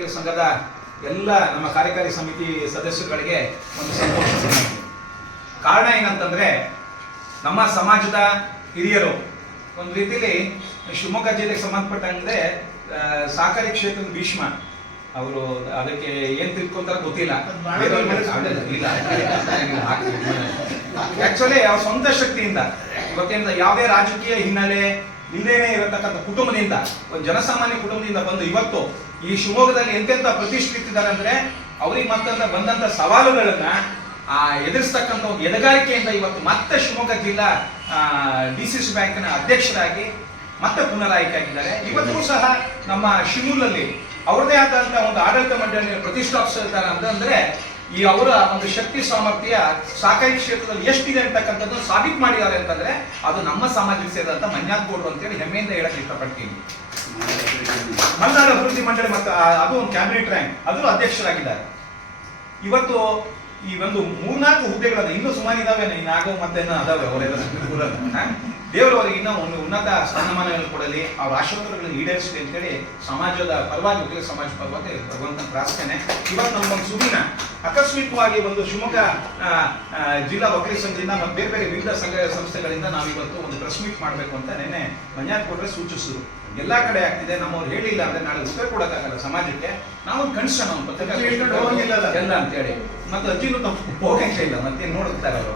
ವಕೀಲರ ಸಂಘದ ಎಲ್ಲ ನಮ್ಮ ಕಾರ್ಯಕಾರಿ ಸಮಿತಿ ಸದಸ್ಯರುಗಳಿಗೆ ಒಂದು ಸಂತೋಷ ಕಾರಣ ಏನಂತಂದ್ರೆ ನಮ್ಮ ಸಮಾಜದ ಹಿರಿಯರು ಒಂದು ರೀತಿಲಿ ಶಿವಮೊಗ್ಗ ಜಿಲ್ಲೆಗೆ ಸಂಬಂಧಪಟ್ಟಂಗೆ ಸಾಕಾರಿ ಸಹಕಾರಿ ಕ್ಷೇತ್ರದ ಭೀಷ್ಮ ಅವರು ಅದಕ್ಕೆ ಏನ್ ತಿಳ್ಕೊಂತಾರ ಗೊತ್ತಿಲ್ಲ. ಆಕ್ಚುಲಿ ಅವ್ರ ಸ್ವಂತ ಶಕ್ತಿಯಿಂದ ಇವತ್ತಿಂದ ಯಾವುದೇ ರಾಜಕೀಯ ಹಿನ್ನೆಲೆ ಇಲ್ಲೇನೆ ಇರತಕ್ಕಂಥ ಕುಟುಂಬದಿಂದ ಒಂದು ಜನಸಾಮಾನ್ಯ ಕುಟುಂಬದಿಂದ ಬಂದು ಇವತ್ತು ಈ ಶಿವಮೊಗ್ಗದಲ್ಲಿ ಎಂತೆಂತ ಪ್ರತಿಷ್ಠಿತಿದ್ದಾರೆ ಅಂದ್ರೆ ಅವ್ರಿಗೆ ಮತ್ತಂತ ಬಂದಂತ ಸವಾಲುಗಳನ್ನ, ಆ, ಎದುರಿಸ್ತಕ್ಕಂಥ ಒಂದು ಎದಗಾರಿಕೆಯಿಂದ ಇವತ್ತು ಮತ್ತೆ ಶಿವಮೊಗ್ಗ ಜಿಲ್ಲಾ ಡಿ ಸಿ ಸಿ ಬ್ಯಾಂಕ್ನ ಅಧ್ಯಕ್ಷರಾಗಿ ಮತ್ತೆ ಪುನರಾಯ್ಕೆ ಆಗಿದ್ದಾರೆ ಇವತ್ತು ಸಹ ನಮ್ಮ ಶಿಮೂಲಲ್ಲಿ ಅವ್ರದೇ ಆದಂತ ಒಂದು ಆಡಳಿತ ಮಂಡಳಿ ಪ್ರತಿಷ್ಠಾಪಿಸಿದ್ದಾರೆ ಅಂತಂದ್ರೆ ಈ ಅವರ ಒಂದು ಶಕ್ತಿ ಸಾಮರ್ಥ್ಯ ಸಹಕಾರಿ ಕ್ಷೇತ್ರದಲ್ಲಿ ಎಷ್ಟಿದೆ ಅಂತಕ್ಕಂಥದ್ದು ಸಾಬೀತು ಮಾಡಿದ್ದಾರೆ ಅಂತಂದ್ರೆ ಅದು ನಮ್ಮ ಸಮಾಜಕ್ಕೆ ಸೇರಿದಂತ ಮಂಜಾತ್ ಗೌಡ್ರು ಅಂತೇಳಿ ಹೆಮ್ಮೆಯಿಂದ ಹೇಳಕ್ ಇಷ್ಟಪಡ್ತೀನಿ. ಮಲೆನಾಡು ಅಭಿವೃದ್ಧಿ ಮಂಡಳಿ ಮತ್ತು ಅದು ಒಂದು ಕ್ಯಾಬಿನೆಟ್ ರ್ಯಾಂಕ್ ಅದು ಅಧ್ಯಕ್ಷರಾಗಿದ್ದಾರೆ. ಇವತ್ತು ಈ ಒಂದು ಮೂರ್ನಾಲ್ಕು ಹುದ್ದೆಗಳನ್ನ ಇನ್ನೂ ಸುಮಾರು ಇದಾವೆ ಇನ್ನಾಗೋ ಮತ್ತೆ ಅದಾವೆ, ಅವರೆಲ್ಲ ದೇವರು ಅವರಿಗೆ ಇನ್ನೂ ಒಂದು ಉನ್ನತ ಸ್ಥಾನಮಾನಗಳನ್ನು ಕೊಡಲಿ. ಅವರ ಆಶೋತ್ತರಗಳನ್ನು ಈಡೇರಿಸಲಿ ಅಂತೇಳಿ ಸಮಾಜದ ಪರವಾಗಿ ಸಮಾಜ ಪರವಾಗಿ ಭಗವಂತನ ಪ್ರಾರ್ಥನೆ. ಇವತ್ತು ನಮ್ಮ ಸುದಿನ. ಆಕಸ್ಮಿಕವಾಗಿ ಒಂದು ಶಿವಮೊಗ್ಗ ಜಿಲ್ಲಾ ವಕೀಲ ಸಂಘದಿಂದ ಮತ್ತು ಬೇರೆ ಬೇರೆ ವಿವಿಧ ಸಂಘ ಸಂಸ್ಥೆಗಳಿಂದ ನಾವಿವತ್ತು ಒಂದು ಪ್ರೆಸ್ ಮೀಟ್ ಮಾಡಬೇಕು ಅಂತ ನೆನ್ನೆ ಮಂಜಾತ್ ಕೊಟ್ರೆ ಸೂಚಿಸಿದ್ರು. ಎಲ್ಲಾ ಕಡೆ ಆಗ್ತಿದೆ ನಮ್ಮವ್ರು ಹೇಳಿಲ್ಲ ಅಂದ್ರೆ ನಾಳೆ ಉತ್ತರ ಕೊಡಕ್ಕಾಗಲ್ಲ ಸಮಾಜಕ್ಕೆ. ನಾವು ಕಣ್ಸೋಣ ಒಂದು ಪತ್ರಿಕಾ. ಎಲ್ಲ ಅಂತೇಳಿ ಮತ್ತೆ ಅಜ್ಜಿನೂ ತಪ್ಪು ಹೋಗಂಗೆ ಇಲ್ಲ ಮತ್ತೆ ನೋಡುತ್ತಾರೆ ಅವರು.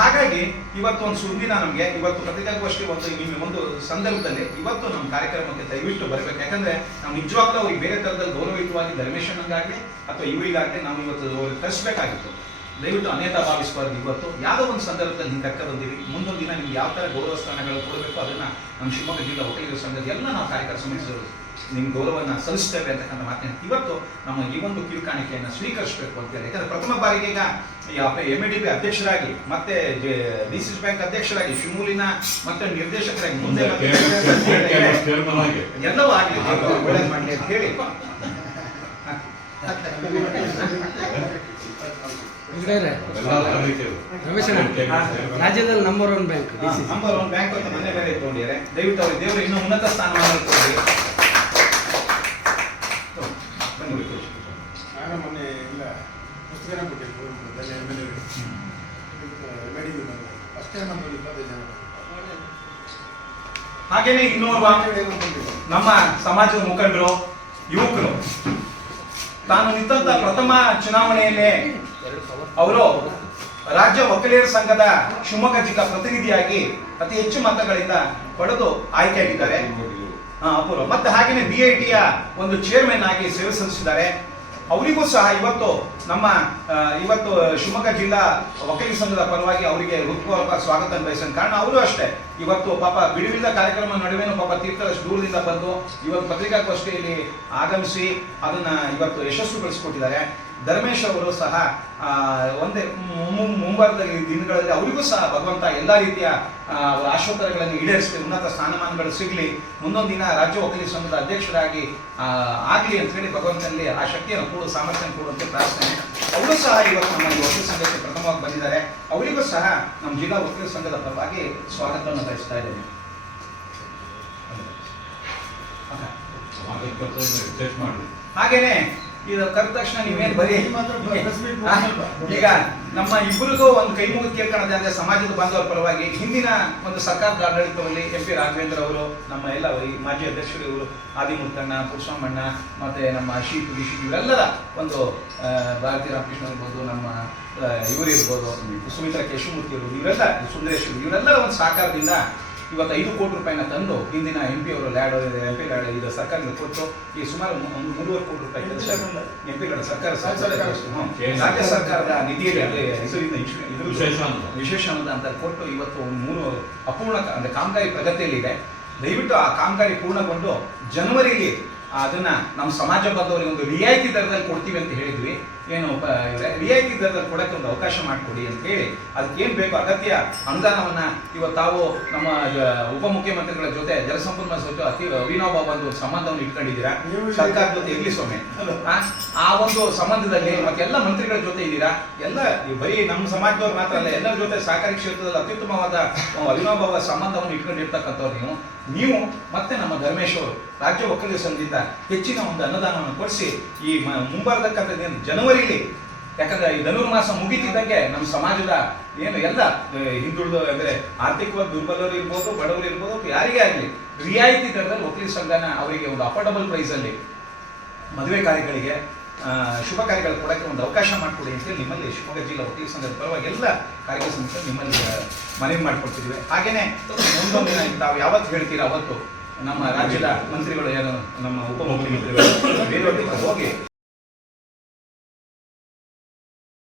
ಹಾಗಾಗಿ ಇವತ್ತು ಒಂದು ಸುದ್ದಿನ ನಮಗೆ ಇವತ್ತು ಪತ್ರಿಕಾಗೋಷ್ಠಿ ಒಂದು ನಿಮ್ಮ ಒಂದು ಸಂದರ್ಭದಲ್ಲಿ ಇವತ್ತು ನಮ್ಮ ಕಾರ್ಯಕ್ರಮಕ್ಕೆ ದಯವಿಟ್ಟು ಬರಬೇಕು. ಯಾಕಂದ್ರೆ ನಾವು ನಿಜವಾಗ್ಲೂ ಅವ್ರಿಗೆ ಬೇರೆ ತರದಲ್ಲಿ ಗೌರವಯುತವಾಗಿ ಧರ್ಮೇಶನ್ಗಾಗ್ಲಿ ಅಥವಾ ಇವರಿಗಾಗಲಿ ನಾವು ಇವತ್ತು ಅವ್ರಿಗೆ ಕಳಿಸ್ಬೇಕಾಗಿತ್ತು. ದಯವಿಟ್ಟು ಅನೇತ ಭಾವಿಸಬಾರ್ದು ಇವತ್ತು ಯಾವುದೋ ಒಂದು ಸಂದರ್ಭದಲ್ಲಿ ನೀವು ಕಕ್ಕ ಬಂದಿರಿ. ಮುಂದೊಂದು ದಿನ ನಿಮ್ಗೆ ಯಾವ ಥರ ಗೌರವ ಸ್ಥಾನಗಳು ಕೊಡಬೇಕು ಅದನ್ನು ನಮ್ಮ ಶಿವಮೊಗ್ಗ ಜಿಲ್ಲಾ ಹೋಟೆಲ್ ಸಂಘದ ಎಲ್ಲ ನಾವು ಕಾರ್ಯಕರ್ತ ಸಮಯ ನಿಮ್ಮ ಗೌರವವನ್ನು ಸಲ್ಲಿಸ್ತೇವೆ ಅಂತಕ್ಕಂಥ ಮಾತಿನ ಇವತ್ತು ನಮ್ಮ ಈ ಒಂದು ಕಿರುಕಾಣಿಕೆಯನ್ನು ಸ್ವೀಕರಿಸಬೇಕು ಅಂತೇಳಿ ಯಾಕಂದ್ರೆ ಪ್ರಥಮ ಬಾರಿಗೆ ಈಗ ಎಂ ಎ ಡಿ ಪಿ ಅಧ್ಯಕ್ಷರಾಗಿ ಮತ್ತೆ ಡಿ ಸಿ ಬ್ಯಾಂಕ್ ಅಧ್ಯಕ್ಷರಾಗಿ ಶಿಮೂಲಿನ ಮತ್ತೆ ನಿರ್ದೇಶಕರಾಗಿ ಮುಂದೆ ಎಲ್ಲವೂ ಆಗಲಿ ಒಳ್ಳೇದು ಮಾಡಲಿ ಅಂತ ಹೇಳಿ. ರಾಜ್ಯದಲ್ಲಿ number one bank number one bank ಅಂತ ಮನೆ ಬೇರೆ ಇಟ್ಕೊಂಡಿದ್ದಾರೆ ದಯವಿಟ್ಟು ಅವ್ರಿಗೆ ದೇವರು ಇನ್ನೂ ಉನ್ನತ ಸ್ಥಾನವನ್ನು ಕೊಡಿ. ನಾನು ಮೊನ್ನೆ ಇಲ್ಲ ಪುಸ್ತಕನ ಕೊಟ್ಟಿದ್ದು M L A first time ನಮ್ಮಲ್ಲಿ ಇಪ್ಪತ್ತೈದು ಜನ ಹಾಗೇನೆ ಇನ್ನೋರ್ವ ನಮ್ಮ ಸಮಾಜದ ಮುಖಂಡರು ಯುವಕರು. ತಾನು ನಿಂತ ಪ್ರಥಮ ಚುನಾವಣೆಯಲ್ಲೇ ಅವರು ರಾಜ್ಯ ವಕೀಲರ ಸಂಘದ ಶಿವಮೊಗ್ಗ ಜಿಲ್ಲಾ ಪ್ರತಿನಿಧಿಯಾಗಿ ಅತಿ ಹೆಚ್ಚು ಮತಗಳಿಂದ ಪಡೆದು ಆಯ್ಕೆಯಾಗಿದ್ದಾರೆ. ಅಪೂರ್ವ. ಮತ್ತೆ ಹಾಗೆಯೇ ಬಿ ಐ ಟಿಯ ಒಂದು ಚೇರ್ಮನ್ ಆಗಿ ಸೇವೆ ಸಲ್ಲಿಸಿದ್ದಾರೆ. ಅವರಿಗೂ ಸಹ ಇವತ್ತು ನಮ್ಮ ಇವತ್ತು ಶಿವಮೊಗ್ಗ ಜಿಲ್ಲಾ ವಕೀಲ ಸಂಘದ ಪರವಾಗಿ ಅವರಿಗೆ ಹೃತ್ಪೂರ್ವಕ ಸ್ವಾಗತ ಬಯಸಿದ ಕಾರಣ ಅವರು ಅಷ್ಟೇ. ಇವತ್ತು ಪಾಪ ಬಿಡುವಿಲ್ಲ ಕಾರ್ಯಕ್ರಮ ನಡುವೆನೂ ಪಾಪ ತೀರ್ಥ ದೂರದಿಂದ ಬಂದು ಇವತ್ತು ಪತ್ರಿಕಾಗೋಷ್ಠಿಯಲ್ಲಿ ಆಗಮಿಸಿ ಅದನ್ನ ಇವತ್ತು ಯಶಸ್ವಿಗೊಳಿಸಿಕೊಟ್ಟಿದ್ದಾರೆ ಧರ್ಮೇಶ್ ಅವರು ಸಹ ಒಂದೇ ಮುಂಬರದ ದಿನಗಳಲ್ಲಿ ಅವರಿಗೂ ಸಹ ಭಗವಂತ ಎಲ್ಲ ರೀತಿಯ ಅವರ ಆಶೋತ್ತರಗಳನ್ನು ಈಡೇರಿಸಲಿ ಉನ್ನತ ಸ್ಥಾನಮಾನಗಳು ಸಿಗಲಿ. ಮುಂದೊಂದು ದಿನ ರಾಜ್ಯ ವಕೀಲ ಸಂಘದ ಅಧ್ಯಕ್ಷರಾಗಿ ಆಗಲಿ ಅಂತ ಹೇಳಿ ಭಗವಂತನಲ್ಲಿ ಆ ಶಕ್ತಿಯನ್ನು ಕೂಡ ಸಾಮರ್ಥ್ಯ ಕೊಡುವಂತೆ ಪ್ರಾರ್ಥನೆ ಅವರು ಸಹ ಇವತ್ತು ನಮ್ಮ ಈ ವಕೀಲ ಸಂಘಕ್ಕೆ ಪ್ರಥಮವಾಗಿ ಬಂದಿದ್ದಾರೆ. ಅವರಿಗೂ ಸಹ ನಮ್ಮ ಜಿಲ್ಲಾ ವಕೀಲ ಸಂಘದ ಪರವಾಗಿ ಸ್ವಾಗತವನ್ನು ಬಯಸ್ತಾ ಇದ್ದೇನೆ. ಹಾಗೇನೆ ಇದು ಕರೆದ ತಕ್ಷಣ ನೀವೇನು ಬರೀ. ಈಗ ನಮ್ಮ ಇಬ್ಬರಿಗೂ ಒಂದು ಕೈ ಮುಗಿದು ಕೇಳ್ಕೊಳ್ಳೋದೇ ಅಂದ್ರೆ ಸಮಾಜದ ಬಾಂಧವರ ಪರವಾಗಿ ಹಿಂದಿನ ಒಂದು ಸರ್ಕಾರದ ಆಡಳಿತದಲ್ಲಿ ಎಂ ಪಿ ರಾಘವೇಂದ್ರ ಅವರು ನಮ್ಮ ಎಲ್ಲ ಈ ಮಾಜಿ ಅಧ್ಯಕ್ಷರು ಇವರು ಆದಿಮುತ್ತಣ್ಣ ಪುರುಷಮಣ್ಣ ಮತ್ತೆ ನಮ್ಮ ಶೀಪ್ ಗಿಶೀತ್ ಇವರೆಲ್ಲರ ಒಂದು ಭಾರತಿ ರಾಮಕೃಷ್ಣ ಇರ್ಬೋದು ನಮ್ಮ ಇವರು ಇರ್ಬೋದು ಸುಮಿತ್ರಾ ಕೇಶವಮೂರ್ತಿ ಇವರು ಇವರೆಲ್ಲ ಸುಂದರೇಶ್ವರಿ ಇವ್ರು, ಇವರೆಲ್ಲರ ಒಂದು ಸಹಕಾರದಿಂದ ಇವತ್ತು ಐದು ಕೋಟಿ ರೂಪಾಯಿನ ತಂದು ಹಿಂದಿನ ಎಂ ಪಿ ಅವರು ಲ್ಯಾಡ್ ಎಂ ಪಿ ಲ್ಯಾಡ್ ಇದು ಸರ್ಕಾರದಿಂದ ಕೊಟ್ಟು ಈ ಸುಮಾರು ಒಂದು ಮೂರುವರೆ ಕೋಟಿ ರೂಪಾಯಿ ಎಂ ಪಿ ಸರ್ಕಾರ ಸರ್ಕಾರ. ರಾಜ್ಯ ಸರ್ಕಾರದ ನಿಧಿಯಲ್ಲಿ ಅದೇ ಹೆಸರಿಂದ ವಿಶೇಷ ಅನುದಾನ. ವಿಶೇಷ ಅನುದಾನ ಅಂತ ಕೊಟ್ಟು ಇವತ್ತು ಒಂದು ಮೂರು ಅಪೂರ್ಣ ಅಂದರೆ ಅಂದ್ರೆ ಕಾಮಗಾರಿ ಪ್ರಗತಿಯಲ್ಲಿದೆ. ದಯವಿಟ್ಟು ಆ ಕಾಮಗಾರಿ ಪೂರ್ಣಗೊಂಡು ಜನವರಿಲಿ ಅದನ್ನ ನಮ್ಮ ಸಮಾಜ ಬಾಂಧವರಿಗೆ ಒಂದು ರಿಯಾಯಿತಿ ದರದಲ್ಲಿ ಕೊಡ್ತೀವಿ ಅಂತ ಹೇಳಿದ್ವಿ. ಏನು ರಿಯಾಯಿತಿ ದರದಲ್ಲಿ ಕೊಡಕ್ಕೆ ಒಂದು ಅವಕಾಶ ಮಾಡಿಕೊಡಿ ಅಂತ ಹೇಳಿ. ಅದಕ್ಕೆ ಏನ್ ಬೇಕು ಅಗತ್ಯ ಅನುದಾನವನ್ನ ಇವತ್ತು ತಾವು ನಮ್ಮ ಉಪಮುಖ್ಯಮಂತ್ರಿಗಳ ಜೊತೆ ಜಲಸಂಪನ್ಮೂಲ ಸಚಿವ ಅತಿ ಅವಿನಾಭ ಒಂದು ಸಂಬಂಧವನ್ನು ಇಟ್ಕೊಂಡಿದ್ದೀರಾ? ನೀವು- ಸರ್ಕಾರ ಜೊತೆ ಇರ್ಲಿ ಸ್ವಾಮಿ. ಆ, ಒಂದು ಸಂಬಂಧದಲ್ಲಿ ಮತ್ತೆ ಎಲ್ಲ ಮಂತ್ರಿಗಳ ಜೊತೆ ಇದ್ದೀರಾ? ಎಲ್ಲ ಬರೀ ನಮ್ಮ ಸಮಾಜದವ್ರು ಮಾತ್ರ ಅಲ್ಲ ಎಲ್ಲರ ಜೊತೆ ಸಹಕಾರಿ ಕ್ಷೇತ್ರದಲ್ಲಿ ಅತ್ಯುತ್ತಮವಾದ ಅವಿನಾವ್ ಸಂಬಂಧವನ್ನು ಇಟ್ಕೊಂಡಿರ್ತಕ್ಕಂಥವ್ರು ನೀವು. ನೀವು ಮತ್ತೆ ನಮ್ಮ ಧರ್ಮೇಶ್ವರ್ ರಾಜ್ಯ ಒಕ್ಕಲಿಗ ಸಂಘದಿಂದ ಹೆಚ್ಚಿನ ಒಂದು ಅನುದಾನವನ್ನು ಕೊಡಿಸಿ ಈ ಮ- ದಿನ ಏನು ಜನವರಿಲಿ. ಯಾಕಂದ್ರೆ ಈ ಧನುರ್ಮಾಸ ಮುಗಿತಿದ್ದಂಗೆ ನಮ್ಮ ಸಮಾಜದ ಏನು ಎಲ್ಲ ಹಿಂದುಳಿದ ಅಂದ್ರೆ ಆರ್ಥಿಕವಾಗಿ ದುರ್ಬಲರು ಇರ್ಬೋದು, ಬಡವರು ಇರ್ಬೋದು ಯಾರಿಗೇ ಆಗಲಿ, ರಿಯಾಯಿತಿ ದರದಲ್ಲಿ ವಕೀಲ ಸಂಘನ ಅವರಿಗೆ ಒಂದು ಅಫೋರ್ಡಬಲ್ ಪ್ರೈಸ್ ಅಲ್ಲಿ ಮದುವೆ ಕಾರ್ಯಗಳಿಗೆ ಶುಭ ಕಾರ್ಯಗಳು ಕೊಡಕ್ಕೆ ಒಂದು ಅವಕಾಶ ಮಾಡಿಕೊಡಿ ಅಂತೇಳಿ ನಿಮ್ಮಲ್ಲಿ ಶಿವಮೊಗ್ಗ ಜಿಲ್ಲಾ ವಕೀಲ ಸಂಘದ ಪರವಾಗಿ ಎಲ್ಲ ಕಾರ್ಯ ಸಂಸ್ಥೆ ನಿಮ್ಮಲ್ಲಿ ಮನವಿ ಮಾಡಿಕೊಡ್ತಿದ್ವಿ. ಹಾಗೇನೆ ಮುಂದೊಂದು ದಿನ ತಾವು ಯಾವತ್ತು ಹೇಳ್ತೀರಾ ಅವತ್ತು? ನಮ್ಮ ರಾಜ್ಯದ ಮಂತ್ರಿಗಳು ಯಾರು? ನಮ್ಮ ಉಪಮುಖ್ಯಮಂತ್ರಿಗಳು. ಬೇರೆಯವರಿಗೆ ಹೋಗಿ.